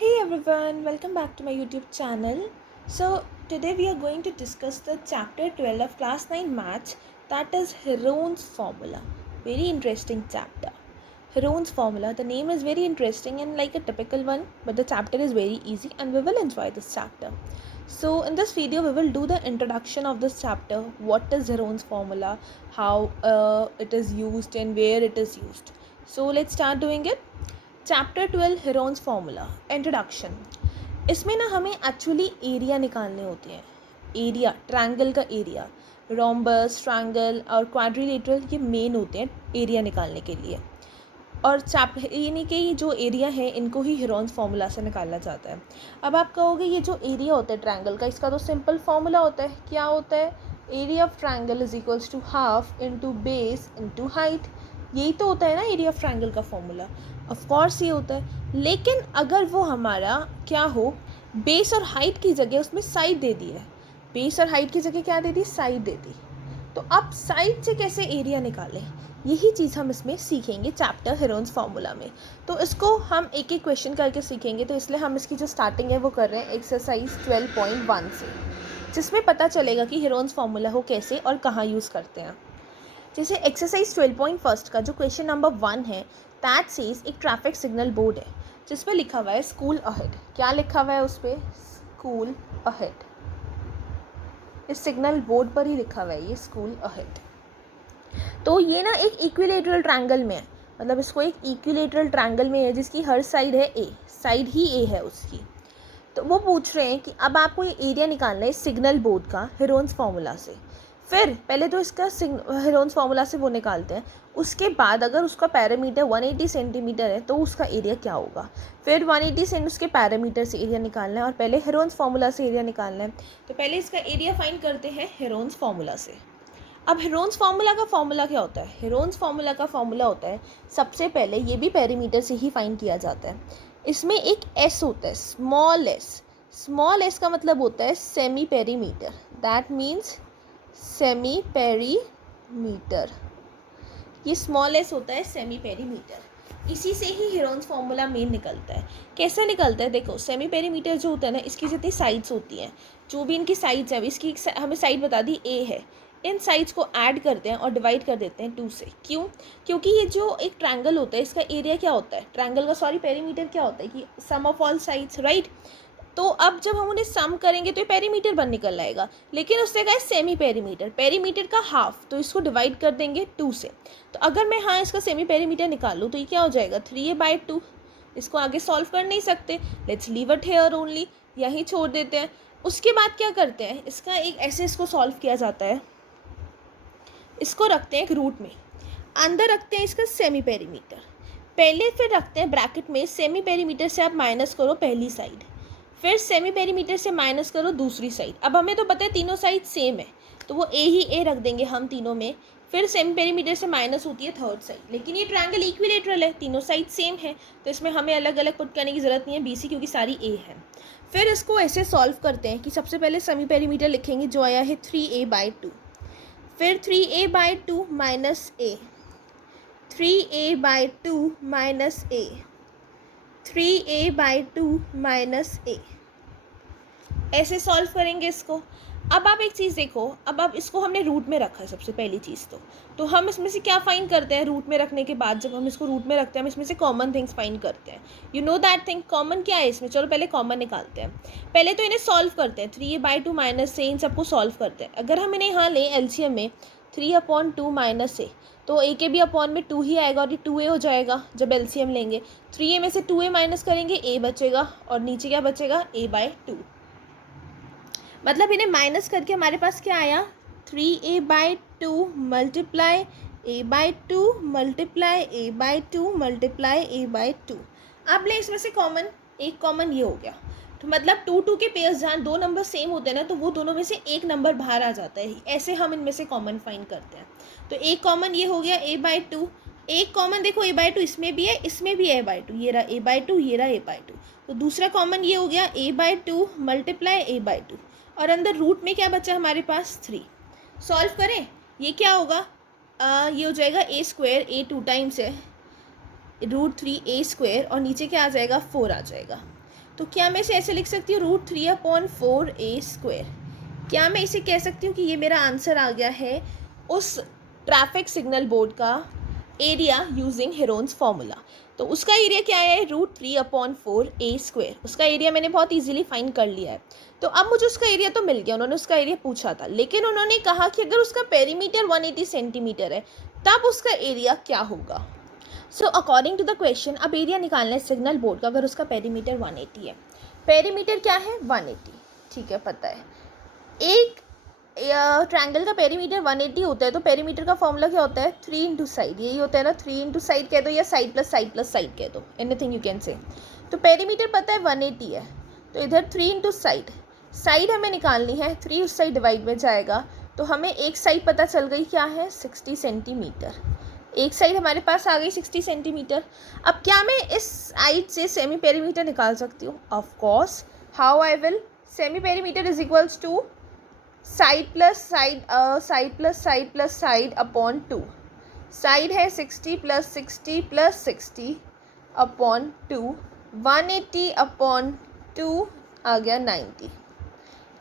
Hey everyone, welcome back to my YouTube channel. So, today we are going to discuss the chapter 12 of class 9 maths, that is Heron's formula. Very interesting chapter. Heron's formula, the name is very interesting and like a typical one, but the chapter is very easy and we will enjoy this chapter. So, in this video, we will do the introduction of this chapter. What is Heron's formula, how it is used, and where it is used. So, let's start doing it. Chapter 12 Heron's formula introduction. इसमें ना हमें actually area निकालने होते हैं. Area, triangle का area, rhombus, triangle और quadrilateral ये main होते हैं एरिया निकालने के लिए. और यानी कि जो एरिया है इनको ही हेरोन्स फार्मूला से निकाला जाता है. अब आप कहोगे ये जो एरिया होता है ट्रायंगल का, इसका तो सिंपल फार्मूला होता है. क्या होता है? Area of triangle is equals to half into base into height. यही तो होता है ना एरिया ऑफ ट्रायंगल का फॉर्मूला. ऑफ कोर्स ये होता है. लेकिन अगर वो हमारा क्या हो, बेस और हाइट की जगह उसमें साइड दे दी है. बेस और हाइट की जगह क्या दे दी? साइड दे दी. तो अब साइड से कैसे एरिया निकालें, यही चीज़ हम इसमें सीखेंगे चैप्टर हेरोन्स फार्मूला में. तो इसको हम एक एक क्वेश्चन करके सीखेंगे. तो इसलिए हम इसकी जो स्टार्टिंग है वो कर रहे हैं एक्सरसाइज 12.1 से, जिसमें पता चलेगा कि हेरोन्स फार्मूला हो कैसे और कहाँ यूज़ करते हैं. जैसे एक्सरसाइज 12.1 का जो क्वेश्चन नंबर 1 है, दैट सेज एक ट्रैफिक सिग्नल बोर्ड है जिस पे लिखा हुआ है स्कूल अहेड. क्या लिखा हुआ है उस पर? School ahead. इस सिग्नल बोर्ड पर ही लिखा हुआ है ये स्कूल अहेड. तो ये ना एक इक्विलेटरल ट्रायंगल में है, मतलब इसको एक इक्विलेटरल ट्रायंगल में है जिसकी हर साइड है ए, साइड ही ए है उसकी. तो वो पूछ रहे हैं कि अब आपको ये एरिया निकालना है सिग्नल बोर्ड का हेरोन्स फार्मूला से. फिर पहले तो इसका हेरोन्स फार्मूला से वो निकालते हैं. उसके बाद अगर उसका पैरामीटर 180 सेंटीमीटर है तो उसका एरिया क्या होगा. फिर 180 सेंट उसके पैरामीटर से एरिया निकालना है और पहले हेरोन्स फार्मूला से एरिया निकालना है. तो पहले इसका एरिया फाइंड करते हैं हेरोन्स फार्मूला से. अब हेरोन्स फार्मूला का फॉर्मूला क्या होता है? हेरोन्स फार्मूला का फॉर्मूला होता है, सबसे पहले ये भी पेरीमीटर से ही फाइंड किया जाता है. इसमें एक एस होता है, स्मॉल एस. स्मॉल एस का मतलब होता है semi perimeter. That means semi perimeter. ये स्मॉल एस होता है सेमी पेरीमीटर. इसी से ही हेरोन्स फार्मूला मेन निकलता है. कैसे निकलता है? देखो, सेमी पेरीमीटर जो होता है ना, इसकी जितनी साइड्स होती हैं, जो भी इनकी साइड्स हैं, इसकी हमें साइड बता दी ए है. इन साइड्स को ऐड करते हैं और डिवाइड कर देते हैं 2 से. क्यों? क्योंकि ये जो एक ट्रायंगल होता है इसका एरिया क्या होता है, ट्रायंगल का पेरीमीटर क्या होता है कि सम ऑफ ऑल साइड्स, राइट. तो अब जब हम उन्हें सम करेंगे तो ये पेरीमीटर बन निकल आएगा. लेकिन उससे क्या है? Semi perimeter. पेरीमीटर का हाफ, तो इसको डिवाइड कर देंगे 2 से. तो अगर मैं इसका सेमी पेरीमीटर निकालूँ तो ये क्या हो जाएगा? 3a/2. इसको आगे सॉल्व कर नहीं सकते. Let's leave it here only. यहीं छोड़ देते हैं. उसके बाद क्या करते हैं, इसका एक ऐसे इसको सॉल्व किया जाता है. इसको रखते हैं एक रूट में, अंदर रखते हैं इसका सेमी पेरीमीटर पहले, फिर रखते हैं ब्रैकेट में सेमी पेरीमीटर से आप माइनस करो पहली साइड, फिर सेमी पेरीमीटर से माइनस करो दूसरी साइड. अब हमें तो पता है तीनों साइड सेम है तो वो ए ही ए रख देंगे हम तीनों में. फिर सेमी पेरीमीटर से माइनस होती है थर्ड साइड. लेकिन ये ट्रायंगल इक्विलेटरल है, तीनों साइड सेम है, तो इसमें हमें अलग अलग पुट करने की ज़रूरत नहीं है बीसी, क्योंकि सारी ए है. फिर इसको ऐसे सॉल्व करते हैं कि सबसे पहले सेमी पेरीमीटर लिखेंगे जो आया है 3a/2. फिर 3a/2 माइनस ए, 3a/2 माइनस ए, 3a/2 माइनस ए. ऐसे सॉल्व करेंगे इसको. अब आप एक चीज़ देखो, अब आप इसको हमने रूट में रखा है सबसे पहली चीज़. तो हम इसमें से क्या फाइंड करते हैं रूट में रखने के बाद? जब हम इसको रूट में रखते हैं हम इसमें से कॉमन थिंग्स फाइंड करते हैं. You know that thing. Common क्या है इसमें? चलो पहले कॉमन निकालते हैं. पहले तो इन्हें सॉल्व करते हैं. 3a/2 माइनस से इन सबको सॉल्व करते हैं. अगर हम इन्हें यहाँ लें एलसीएम में 3/2 माइनस ए, तो ए के भी अपॉन में 2 ही आएगा और ये 2a हो जाएगा जब एलसीएम लेंगे. 3a में से 2a माइनस करेंगे, ए बचेगा और नीचे क्या बचेगा? a/2. मतलब इन्हें माइनस करके हमारे पास क्या आया? 3a/2 multiply a/2 multiply a/2 multiply a/2. अब ले इसमें से कॉमन, एक कॉमन ये हो गया. तो मतलब 2 के पेयर्स जहाँ दो नंबर सेम होते हैं ना, तो वो दोनों में से एक नंबर बाहर आ जाता है. ऐसे हम इनमें से कॉमन फाइंड करते हैं. तो एक कॉमन ये हो गया a/2. एक कॉमन देखो a/2 इसमें भी है, इसमें भी है a/2. ये रहा a/2, ये रहा a/2. तो दूसरा कॉमन ये हो गया a/2 मल्टीप्लाई a/2. और अंदर रूट में क्या बचा हमारे पास? 3. सॉल्व करें, ये क्या होगा? ये हो जाएगा a². a 2 टाइम्स है, √3a² और नीचे क्या आ जाएगा? 4 आ जाएगा. तो क्या मैं इसे ऐसे लिख सकती हूँ √3/4a²। क्या मैं इसे कह सकती हूँ कि ये मेरा आंसर आ गया है उस ट्रैफिक सिग्नल बोर्ड का एरिया यूजिंग हेरोन्स फार्मूला। तो उसका एरिया क्या है √3/4a²। उसका एरिया मैंने बहुत इजीली फाइंड कर लिया है। तो अब मुझे उसका एरिया तो मिल गया, उन्होंने उसका एरिया पूछा था, लेकिन उन्होंने कहा कि अगर उसका पेरीमीटर 180 सेंटीमीटर है तब उसका एरिया क्या होगा। So according to the question अब एरिया निकालना है सिग्नल बोर्ड का अगर उसका पेरीमीटर 180 है। पेरीमीटर क्या है 180, ठीक है पता है। एक ट्रायंगल का पेरीमीटर 180 होता है, तो पेरीमीटर का फॉर्मूला क्या होता है 3 इंटू साइड, यही होता है ना, 3 इंटू साइड कह दो या side plus side plus side कह दो, एनीथिंग यू कैन से। तो पेरीमीटर पता है 180 है, तो इधर 3 इंटू साइड, साइड हमें निकालनी है, 3 उस साइड डिवाइड में जाएगा, तो हमें एक साइड पता चल गई क्या है 60 सेंटीमीटर। एक साइड हमारे पास आ गई 60 सेंटीमीटर। अब क्या मैं इस साइड से सेमी पेरीमीटर निकाल सकती हूँ? Of course, how I will, semi perimeter is equals to side plus side, side plus side plus side upon 2। Side है 60 प्लस 60 प्लस 60 अपॉन 2, 180 अपॉन 2 आ गया 90।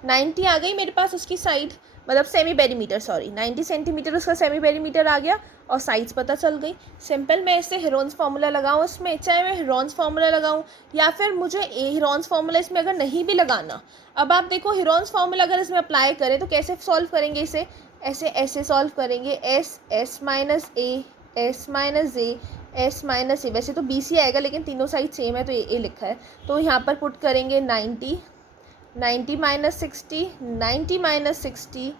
90 आ गई मेरे पास उसकी साइड, मतलब सेमी पेरीमीटर, सॉरी 90 सेंटीमीटर उसका सेमी पेरीमीटर आ गया और साइड्स पता चल गई। सिंपल, मैं इससे हेरोन्स फार्मूला लगाऊँ इसमें, चाहे मैं हेरोन्स फार्मूला लगाऊँ या फिर मुझे हेरोन्स फार्मूला इसमें अगर नहीं भी लगाना, अब आप देखो हेरोन्स फार्मूला अगर इसमें अप्लाई करें तो कैसे सॉल्व करेंगे इसे, ऐसे ऐसे सॉल्व करेंगे, एस माइनस ए, एस माइनस ए, एस माइनस ए, वैसे तो बी सी आएगा लेकिन तीनों साइड सेम है तो ए लिखा है, तो यहाँ पर पुट करेंगे 90, 90 minus 60, 90 minus 60,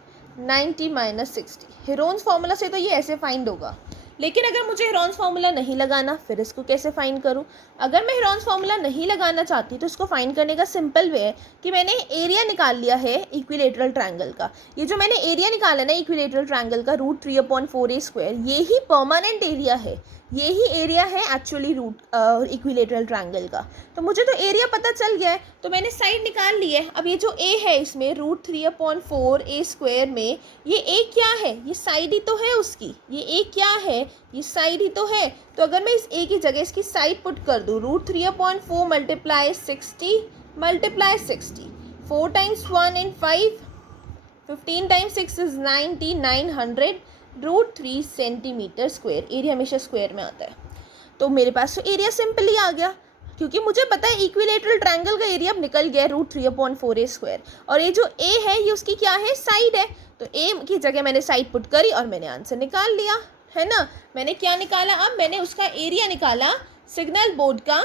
90 minus 60। Heron's formula से तो ये ऐसे फाइंड होगा, लेकिन अगर मुझे हेरोन्स फार्मूला नहीं लगाना फिर इसको कैसे फाइंड करूँ? अगर मैं हेरोन्स फार्मूला नहीं लगाना चाहती तो इसको फाइंड करने का सिंपल वे है कि मैंने एरिया निकाल लिया है इक्विलेटरल ट्रायंगल का। ये जो मैंने एरिया निकाला ना इक्विलेटरल ट्रायंगल का √3/4a², ये ही परमानेंट एरिया है, ये ही एरिया है एक्चुअली इक्विलेटरल ट्रायंगल का। तो मुझे तो एरिया पता चल गया है, तो मैंने साइड निकाल ली है। अब ये जो ए है इसमें √3/4a² में, ये ए क्या है, ये साइड ही तो है उसकी, ये ए क्या है, ये साइड ही तो है। तो अगर मैं इस ए की जगह इसकी साइड पुट कर दूँ, √3/4 multiply 60 multiply 60, 4 times 1 and 5, 15 times 6 is 90, 900 √3 centimetre square. Area हमेशा स्क्वायर में आता है, तो मेरे पास तो एरिया सिंपली आ गया, क्योंकि मुझे पता है इक्विलेटरल ट्रायंगल का एरिया अब निकल गया √3/4a², और ये जो ए है ये उसकी क्या है, साइड है। तो ए की जगह मैंने साइड पुट करी और मैंने आंसर निकाल लिया, है ना। मैंने क्या निकाला, अब मैंने उसका एरिया निकाला सिग्नल बोर्ड का,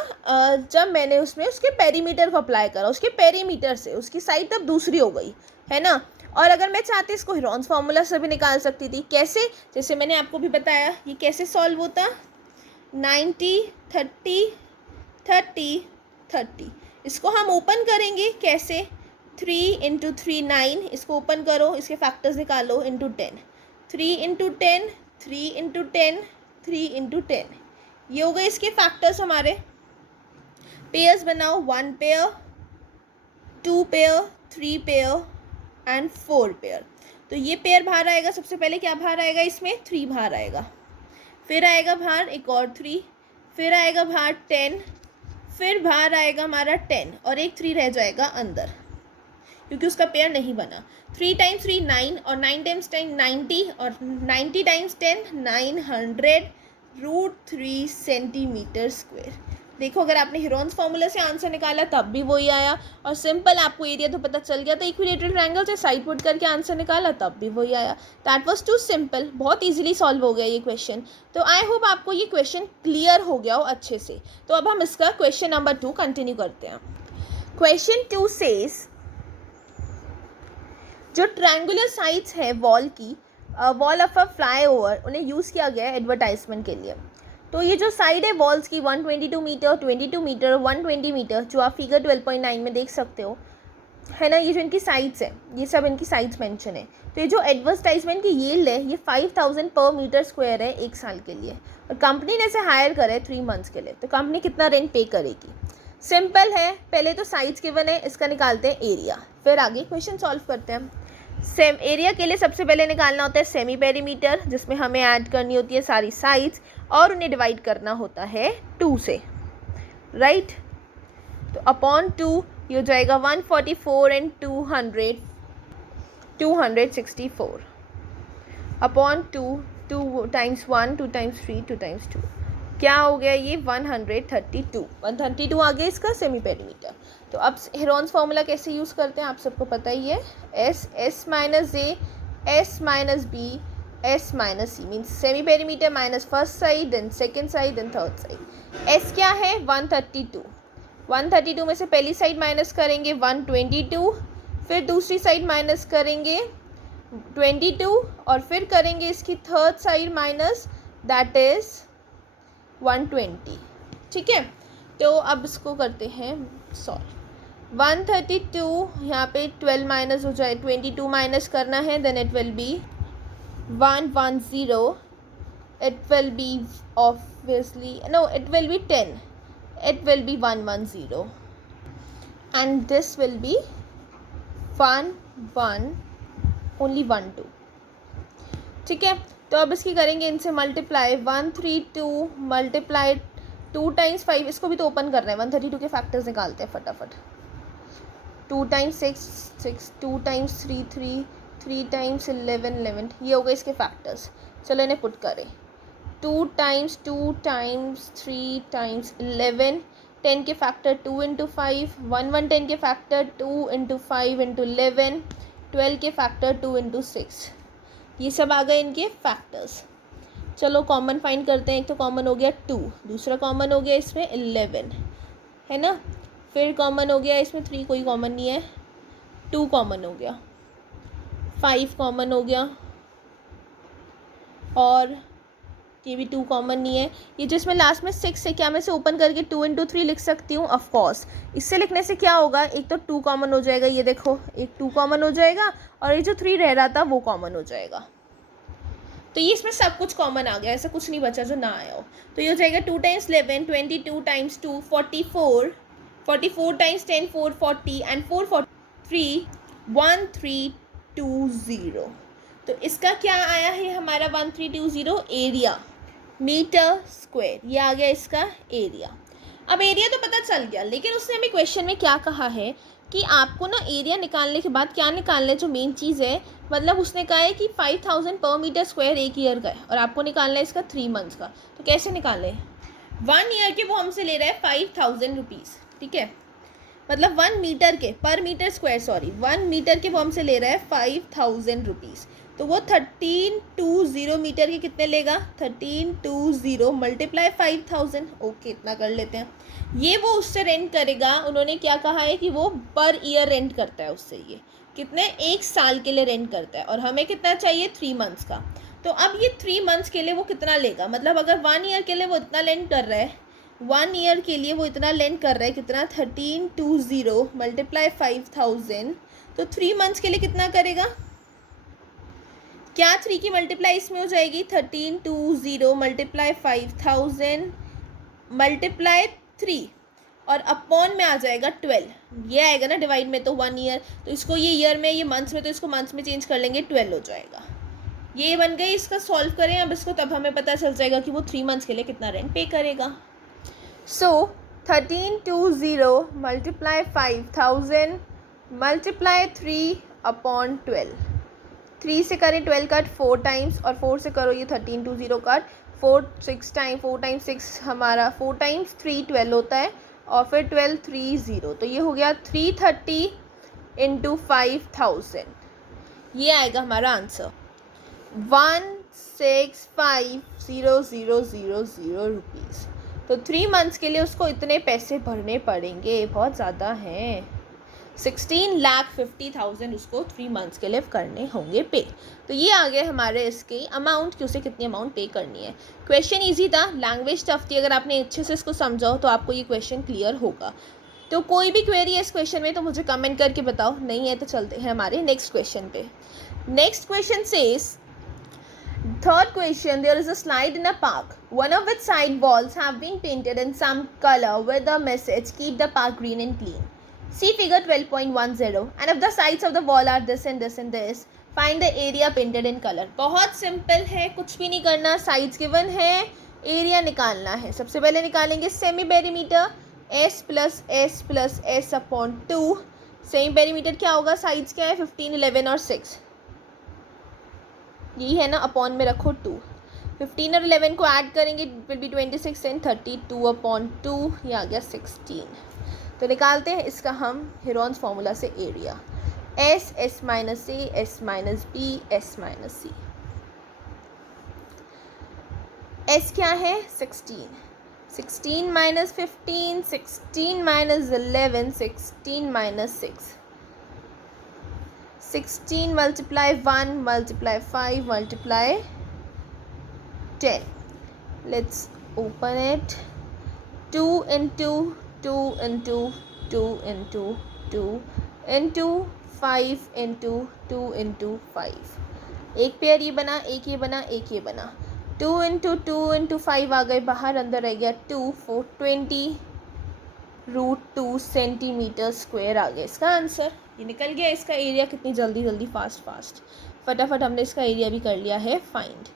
जब मैंने उसमें उसके पेरीमीटर को अप्लाई करा, उसके पेरीमीटर से उसकी साइड तब दूसरी हो गई, है ना। और अगर मैं चाहती इसको हेरोन्स फार्मूला से भी निकाल सकती थी, कैसे, जैसे मैंने आपको भी बताया ये कैसे सॉल्व होता, 90 30 30 30, इसको हम ओपन करेंगे कैसे, 3 इंटू 3 9, इसको ओपन करो, इसके फैक्टर्स निकालो, इंटू 10, 3 इंटू 10, 3 इंटू 10, 3 इंटू 10, ये हो गए इसके फैक्टर्स हमारे। पेयर्स बनाओ, 1 pair, 2 pair, 3 pair and 4 pair. तो ये पेयर बाहर आएगा, सबसे पहले क्या बाहर आएगा इसमें, 3 बाहर आएगा, फिर आएगा बाहर एक और 3, फिर आएगा बाहर 10, फिर बाहर आएगा हमारा 10 और एक 3 रह जाएगा अंदर क्योंकि उसका पेयर नहीं बना। 3 टाइम्स 3 9 और 9 टाइम्स 10 90 और 90 टाइम्स 10 900 √3 सेंटीमीटर स्क्वायर। देखो अगर आपने हेरोन्स फार्मूला से आंसर निकाला तब भी वही आया, और सिंपल आपको एरिया तो पता चल गया था, इक्विलेटरल ट्रायंगल से साइड पुट करके आंसर निकाला तब भी वही आया। दैट वाज टू सिंपल, बहुत इजीली सॉल्व हो गया ये क्वेश्चन। तो आई होप आपको ये क्वेश्चन क्लियर हो गया हो अच्छे से। तो अब हम इसका क्वेश्चन नंबर 2 कंटिन्यू करते हैं। क्वेश्चन 2 सेज, जो ट्रायंगुलर साइड्स है वॉल की, वॉल ऑफ अ फ्लाईओवर, उन्हें यूज़ किया गया है एडवर्टाइजमेंट के लिए। तो ये जो साइड है वॉल्स की 122 मीटर, 22 मीटर, 120 मीटर, जो आप फिगर 12.9 में देख सकते हो, है ना। ये जो इनकी साइड्स है, ये सब इनकी साइड्स मेंशन है। तो ये जो एडवर्टाइजमेंट की यील्ड है ये 5000 पर मीटर स्क्वायर है 1 साल के लिए, और कंपनी ने इसे हायर करा है 3 मंथ्स के लिए। तो कंपनी कितना रेंट पे करेगी? सिंपल है, पहले तो साइड्स गिवन है, इसका निकालते हैं एरिया, फिर आगे क्वेश्चन सॉल्व करते हैं। सेम एरिया के लिए सबसे पहले निकालना होता है सेमी पेरीमीटर, जिसमें हमें ऐड करनी होती है सारी साइड्स और उन्हें डिवाइड करना होता है 2 से, राइट। तो अपॉन 2 ये हो जाएगा 144 and 264 upon 2, 2 times 1, 2 times 3, 2 times 2, क्या हो गया ये 132 आ गया इसका सेमी पेरीमीटर। तो अब हेरोन्स फार्मूला कैसे यूज़ करते हैं आप सबको पता ही है, S minus A S minus B S minus C means semi perimeter minus first side then second side then third side. S क्या है 132 में से पहली साइड माइनस करेंगे 122, फिर दूसरी साइड माइनस करेंगे 22 और फिर करेंगे इसकी third side minus that is 120। ठीक है, तो अब इसको करते हैं सॉल्व। 132 यहाँ पे 12 माइनस हो जाए, 22 माइनस करना है then it will be 110, it will be obviously no it will be 10, it will be 110 and this will be 1 only 1 2। ठीक है, तो अब इसकी करेंगे इनसे मल्टीप्लाई 132 मल्टीप्लाई 2 टाइम्स 5, इसको भी तो ओपन करना है, 132 के फैक्टर्स निकालते हैं फटाफट। 2 टाइम्स 6 2 टाइम्स 3 3 टाइम्स 11 ये हो गए इसके फैक्टर्स। चलो इन्हें पुट करें, 2 टाइम्स 3 टाइम्स 11, 10 के फैक्टर 2 इंटू 5, 10 के फैक्टर 2 इंटू 5 इंटू 11, 12 के फैक्टर 2 इंटू 6, ये सब आ गए इनके फैक्टर्स। चलो कॉमन फाइंड करते हैं, एक तो कॉमन हो गया 2, दूसरा कॉमन हो गया इसमें 11 है ना, फिर कॉमन हो गया इसमें 3 कोई कॉमन नहीं है, 2 कॉमन हो गया, 5 कॉमन हो गया और ये भी 2 कॉमन नहीं है। ये जो इसमें लास्ट में 6 है, क्या मैं इसे ओपन करके 2 इंटू 3 लिख सकती हूँ? Of course. इससे लिखने से क्या होगा, एक तो 2 कॉमन हो जाएगा, ये देखो एक 2 कॉमन हो जाएगा और ये जो 3 रह रहा था वो कॉमन हो जाएगा। तो ये इसमें सब कुछ कॉमन आ गया, ऐसा कुछ नहीं बचा जो ना आया हो। तो ये हो जाएगा 2 टाइम्स 11 22 टाइम्स 2 44 44 टाइम्स 10 440 एंड 443 1320। तो इसका क्या आया है हमारा 1320 एरिया मीटर स्क्वायर, ये आ गया इसका एरिया। अब एरिया तो पता चल गया, लेकिन उसने हमें क्वेश्चन में क्या कहा है कि आपको ना एरिया निकालने के बाद क्या निकालना है, जो मेन चीज़ है, मतलब उसने कहा है कि 5000 पर मीटर स्क्वायर एक ईयर का है और आपको निकालना है इसका 3 मंथ्स का। तो कैसे निकाले, 1 ईयर के वो हमसे ले रहा है 5000 रुपीज़, ठीक है, मतलब 1 मीटर के पर मीटर स्क्वायर 1 मीटर के वो हमसे ले रहा है 5000 रुपीज़। तो वो 1320 मीटर के कितने लेगा, 1320 मल्टीप्लाई 5000, ओके इतना कर लेते हैं। ये वो उससे रेंट करेगा, उन्होंने क्या कहा है कि वो पर ईयर रेंट करता है उससे, ये कितने 1 साल के लिए रेंट करता है और हमें कितना चाहिए 3 मंथ्स का। तो अब ये 3 मंथ्स के लिए वो कितना लेगा, मतलब अगर 1 ईयर के लिए वो इतना रेंट कर रहा है, 1 ईयर के लिए वो इतना लेंट कर रहा है, कितना 1320 मल्टीप्लाई 5000, तो 3 मंथ्स के लिए कितना करेगा, क्या 3 की मल्टीप्लाई इसमें हो जाएगी, 1320 मल्टीप्लाई 5000 मल्टीप्लाई 3 और अपॉन में आ जाएगा 12, ये आएगा ना डिवाइड में, तो 1 ईयर, तो इसको ये ईयर में, ये मंथ्स में, तो इसको मंथ्स में चेंज कर लेंगे, 12 हो जाएगा। ये बन गई, इसका सॉल्व करें अब इसको, तब हमें पता चल जाएगा कि वो 3 मंथ्स के लिए कितना रेंट पे करेगा। So 1320 multiply 5000 multiply 3 upon 12, 3 से करें 12 कट 4 टाइम्स और 4 से करो ये 1320 कट 4 टाइम्स 6 हमारा 4 टाइम्स 3 12 होता है और फिर 12 30, तो ये हो गया 330 इंटू 5000, ये आएगा हमारा आंसर 1650000 रुपीज़। तो 3 मंथ्स के लिए उसको इतने पैसे भरने पड़ेंगे, बहुत ज़्यादा हैं, 16,50,000 उसको 3 मंथ्स के लिए करने होंगे पे। तो ये आ गए हमारे इसके अमाउंट कि उसे कितनी अमाउंट पे करनी है। क्वेश्चन इजी था, लैंग्वेज टफ थी, अगर आपने अच्छे से इसको समझाओ तो आपको ये क्वेश्चन क्लियर होगा। तो कोई भी क्वेरी है इस क्वेश्चन में तो मुझे कमेंट करके बताओ, नहीं है तो चलते हैं हमारे नेक्स्ट क्वेश्चन पे। Next question says, third question, there is a slide in a park. One of its side walls have been painted in some color with the message keep the park green and clean. See figure 12.10 and if the sides of the wall are this and this and this, find the area painted in color. बहुत simple है, कुछ भी नहीं करना, sides given है, area निकालना है। सबसे पहले निकालेंगे semi perimeter, S plus S upon 2, semi perimeter क्या होगा, साइड्स क्या है 15, 11 और 6, यही है ना, अपॉन में रखो 2, 15 और 11 को ऐड करेंगे विल बी 26 एंड 32 अपॉन 2, ये आ गया 16। तो निकालते हैं इसका हम हेरोन्स फार्मूला से एरिया, एस, एस माइनस ए, S minus B, S minus सी। एस क्या है 16, 16 minus 15, 16 minus 11, 16 minus 6, 16 multiply 1 multiply 5 multiply 10. Let's open it. 2 into 2 into 2 into 2 into 5 into 2 into 5, एक पेयर ये बना, एक ये बना, एक ये बना, 2 into 2 into 5 आ गए बाहर, अंदर रह गया 2, 4, 20√2 सेंटीमीटर स्क्वायर आ गया इसका आंसर। ये निकल गया इसका एरिया, कितनी जल्दी फास्ट फटाफट हमने इसका एरिया भी कर लिया है फाइंड।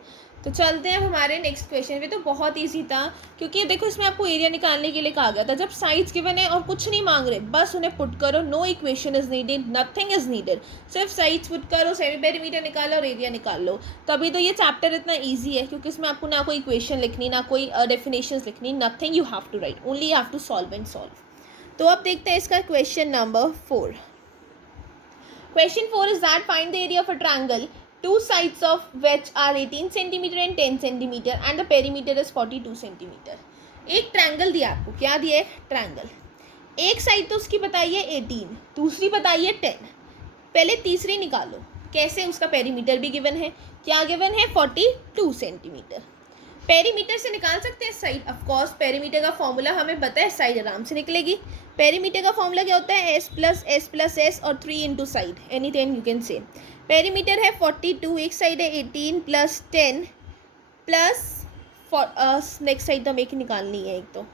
तो चलते हैं अब हमारे नेक्स्ट क्वेश्चन पे। तो बहुत इजी था, क्योंकि देखो इसमें आपको एरिया निकालने के लिए कहा गया था। जब साइड्स गिवन है और कुछ नहीं मांग रहे, बस उन्हें पुट करो, no equation is needed, nothing is needed, सिर्फ साइड्स पुट करो, सेमी पेरीमीटर निकालो और एरिया निकाल लो। तभी तो ये चैप्टर इतना ईजी है, क्योंकि इसमें आपको ना कोई इक्वेशन लिखनी, ना कोई डेफिनेशंस लिखनी, nothing, you have to write, only you have to solve and solve. तो अब देखते हैं इसका question number 4। Question 4 is that find the area of a triangle, two sides of which are 18 centimeter and 10 centimeter and the perimeter is 42 centimeter। एक triangle दिया आपको, क्या दिया है, ट्रायंगल। एक साइड तो उसकी बताइए 18, दूसरी बताइए 10, पहले तीसरी निकालो, कैसे, उसका पेरीमीटर भी गिवन है, क्या गिवन है 42 सेंटीमीटर। पेरीमीटर से निकाल सकते हैं साइड, ऑफ कोर्स पेरीमीटर का फॉर्मूला हमें पता है, साइड आराम से निकलेगी। पेरीमीटर का फॉर्मूला क्या होता है, एस प्लस एस और 3 into side, any time you can say. Perimeter है 42, एक साइड है 18 प्लस 10 प्लस नेक्स्ट साइड तो हमें एक निकालनी है एक तो।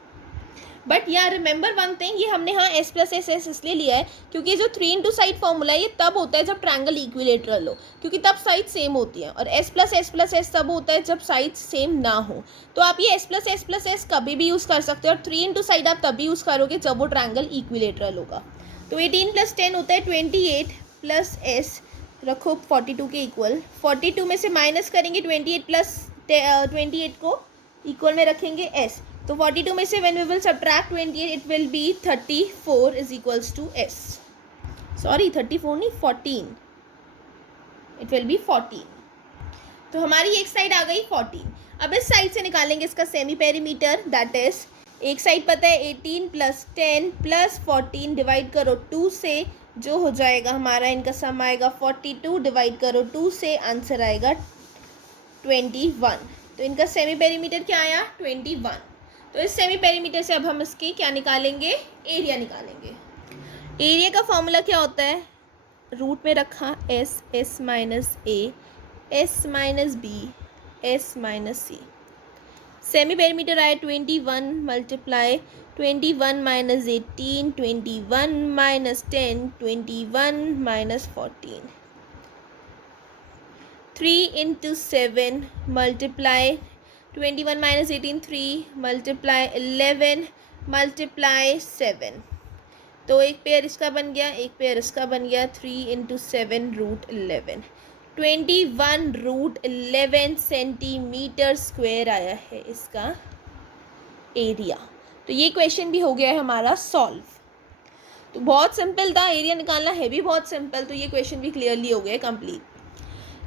बट यार रिमेंबर वन थिंग, ये हमने हाँ एस प्लस एस इसलिए लिया है क्योंकि जो 3 इंटू साइड फॉर्मूला है ये तब होता है जब ट्रायंगल इक्विलेटरल हो, क्योंकि तब साइड सेम होती है, और एस प्लस एस तब होता है जब साइड सेम ना हो। तो आप ये एस प्लस एस कभी भी यूज़ कर सकते हो, और 3 इंटू साइड आप तभी यूज़ करोगे जब वो ट्रायंगल इक्विलेटरल होगा। तो 18 प्लस 10 होता है 28 प्लस एस रखो 42 के इक्वल, 42 में से माइनस करेंगे 28 प्लस 28 को इक्वल में रखेंगे एस, तो 42 में से when we will subtract 28 it will be 34 is equals to s, sorry 34 नहीं 14, it will be 14। तो हमारी एक साइड आ गई 14। अब इस साइड से निकालेंगे इसका सेमी पेरीमीटर, दैट इज एक साइड पता है 18 प्लस 10 प्लस 14 डिवाइड करो 2 से, जो हो जाएगा हमारा इनका सम आएगा 42 डिवाइड करो 2 से, आंसर आएगा 21। तो इनका सेमी पेरीमीटर क्या आया 21। तो इस सेमी पेरीमीटर से अब हम इसकी क्या निकालेंगे, एरिया निकालेंगे। एरिया का फॉर्मूला क्या होता है, रूट में रखा एस माइनस ए, S minus B, S minus C. Semi perimeter आया 21 multiply 21 minus 18, 21 minus 10, 21 minus 14, 3 into 7 multiply 21 minus 18, 3 multiply 11 multiply 7, तो एक पेयर इसका बन गया, एक पेयर इसका बन गया, 3 इंटू 7 रूट 11, 21√11 सेंटीमीटर स्क्वायर आया है इसका एरिया। तो ये क्वेश्चन भी हो गया है हमारा सॉल्व। तो बहुत सिंपल था, एरिया निकालना है भी बहुत सिंपल, तो ये क्वेश्चन भी क्लियरली हो गया complete.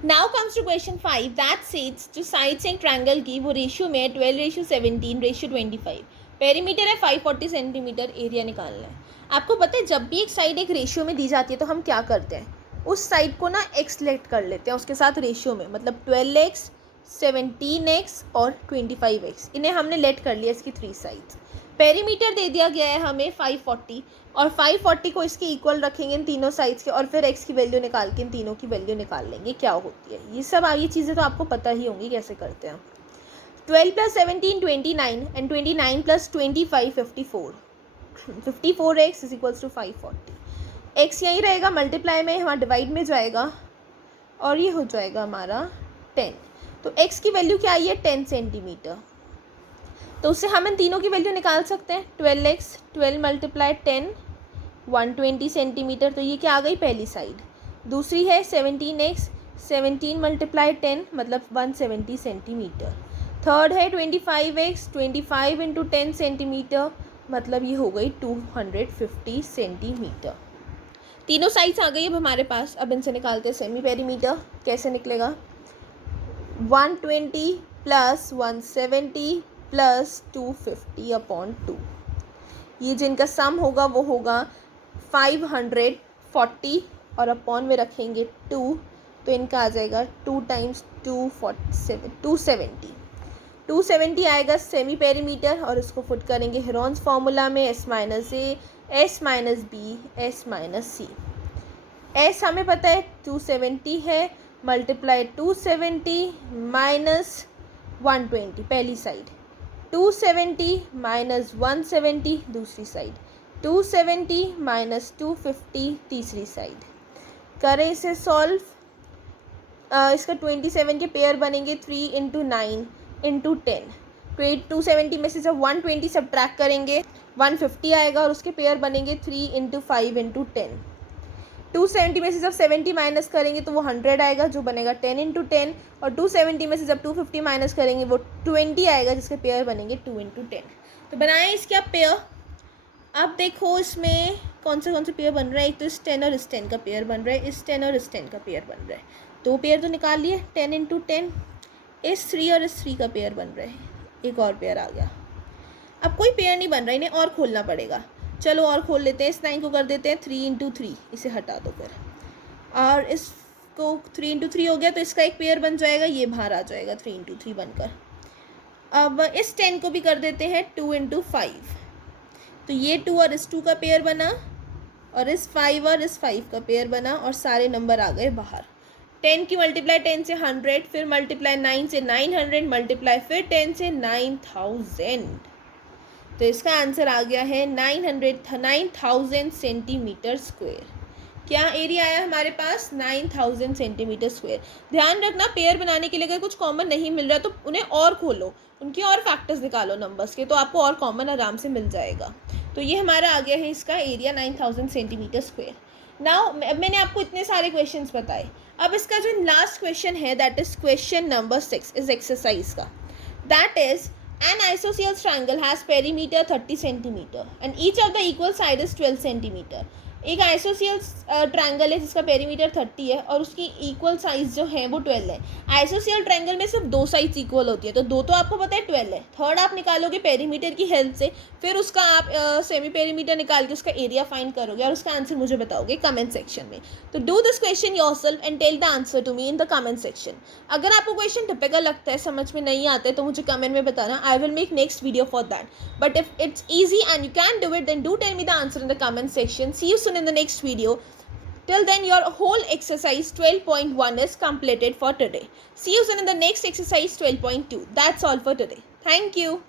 Now comes to question 5 that sets जो साइड्स एंड ट्रायंगल की वो रेशियो में 12:17:25, पेरीमीटर है 540 सेंटीमीटर, एरिया निकालना है। आपको पता है जब भी एक साइड एक रेशियो में दी जाती है तो हम क्या करते हैं, उस साइड को ना एक्स लेट कर लेते हैं उसके साथ रेशियो में, मतलब 12x 17x और 25x, इन्हें हमने लेट कर लिया इसकी 3 साइड्स। पेरीमीटर दे दिया गया है हमें 540 और 540 को इसके इक्वल रखेंगे इन तीनों साइड्स के, और फिर x की वैल्यू निकाल के इन तीनों की वैल्यू निकाल लेंगे क्या होती है। ये सब ये चीज़ें तो आपको पता ही होंगी कैसे करते हैं। 12 + 17 29 and 29 + 25 54, 54x is equals to 540। x यहीं रहेगा, मल्टीप्लाई में हमारा डिवाइड में जाएगा और ये हो जाएगा हमारा 10। तो x की वैल्यू क्या आई है 10 सेंटीमीटर। तो उससे हम इन तीनों की वैल्यू निकाल सकते हैं. 12x 12 multiply 10 120 centimetre. तो ये क्या आ गई पहली साइड. दूसरी है 17x 17 मल्टीप्लाई 10 मतलब 170 सेंटीमीटर. थर्ड है 25x 25 इंटू 10 सेंटीमीटर मतलब ये हो गई 250 सेंटीमीटर. तीनों साइड्स आ गई अब हमारे पास. अब इनसे निकालते हैं सेमी पेरीमीटर. कैसे निकलेगा. 120 प्लस 170 प्लस 250 अपॉन 2. ये जिनका सम होगा वो होगा 540 और अपॉन में रखेंगे 2 तो इनका आ जाएगा 2 टाइम्स 270 270 आएगा सेमी पेरीमीटर. और इसको फुट करेंगे हेरोन्स फार्मूला में. s minus A S minus B S minus C. S हमें पता है 270 है मल्टीप्लाई 270 माइनस 120 पहली साइड. 270 माइनस 170 दूसरी साइड. 270 माइनस 250 तीसरी साइड. करें इसे सॉल्व. इसका 27 के पेयर बनेंगे 3 इंटू 9 इंटू 10. 270 में से जब 120 सब्ट्रैक्ट करेंगे 150 आएगा और उसके पेयर बनेंगे 3 इंटू 5 इंटू 10. 270 में से जब 70 माइनस करेंगे तो वो 100 आएगा जो बनेगा 10 इंटू 10. और 270 में से जब 250 माइनस करेंगे वो 20 आएगा जिसके पेयर बनेंगे 2 इंटू 10. तो बनाएं इसके आप पेयर. अब देखो इसमें कौन से पेयर बन रहा है. एक तो इस 10 और इस 10 का पेयर बन रहा है. इस 10 और इस 10 का पेयर बन रहा है. 2 पेयर तो निकाल लिए 10 इंटू 10. इस 3 और इस 3 का पेयर बन रहा है. एक और पेयर आ गया. अब कोई पेयर नहीं बन रहा, इन्हें और खोलना पड़ेगा. चलो और खोल लेते हैं. इस 9 को कर देते हैं 3 इंटू 3. इसे हटा दो फिर. और इसको 3 इंटू 3 हो गया तो इसका एक पेयर बन जाएगा. ये बाहर आ जाएगा 3 इंटू 3 बनकर. अब इस 10 को भी कर देते हैं 2 इंटू 5. तो ये 2 और इस 2 का पेयर बना और इस 5 और इस 5 का पेयर बना और सारे नंबर आ गए बाहर. 10 की मल्टीप्लाई 10 से 100 फिर मल्टीप्लाई 9 से 900 मल्टीप्लाई फिर 10 से 9000. तो इसका आंसर आ गया है 9000 सेंटीमीटर स्क्वायर. क्या एरिया आया हमारे पास 9000 सेंटीमीटर स्क्वायर. ध्यान रखना पेयर बनाने के लिए अगर कुछ कॉमन नहीं मिल रहा तो उन्हें और खोलो, उनके और फैक्टर्स निकालो नंबर्स के, तो आपको और कॉमन आराम से मिल जाएगा. तो ये हमारा आ गया है इसका एरिया 9000 सेंटीमीटर स्क्वायर. नाउ मैंने आपको इतने सारे क्वेश्चंस बताए. अब इसका जो लास्ट क्वेश्चन है दैट इज क्वेश्चन नंबर 6 इस एक्सरसाइज का. That is an isosceles triangle has perimeter 30 centimeter and each of the equal side is 12 centimeter. एक आइसोसियल्स ट्रायंगल है जिसका पेरीमीटर 30 है और उसकी इक्वल साइज जो है वो 12 है. आइसोसियल ट्रायंगल में सिर्फ 2 साइड्स इक्वल होती है तो 2 तो आपको पता है 12 है. थर्ड आप निकालोगे पेरीमीटर की हेल्प से, फिर उसका आप सेमी पेरीमीटर निकाल के उसका एरिया फाइंड करोगे और उसका आंसर मुझे बताओगे कमेंट सेक्शन में. तो do this question yourself and tell the answer to me in the comment section. अगर आपको क्वेश्चन टिपिकल लगता है, समझ में नहीं आता है तो मुझे कमेंट में बताना. I will make next video for that. But if it's easy and you can do it then do tell me the answer in the comment section. See you soon in the next video. Till then your whole exercise 12.1 is completed for today. See you soon in the next exercise 12.2. That's all for today. Thank you.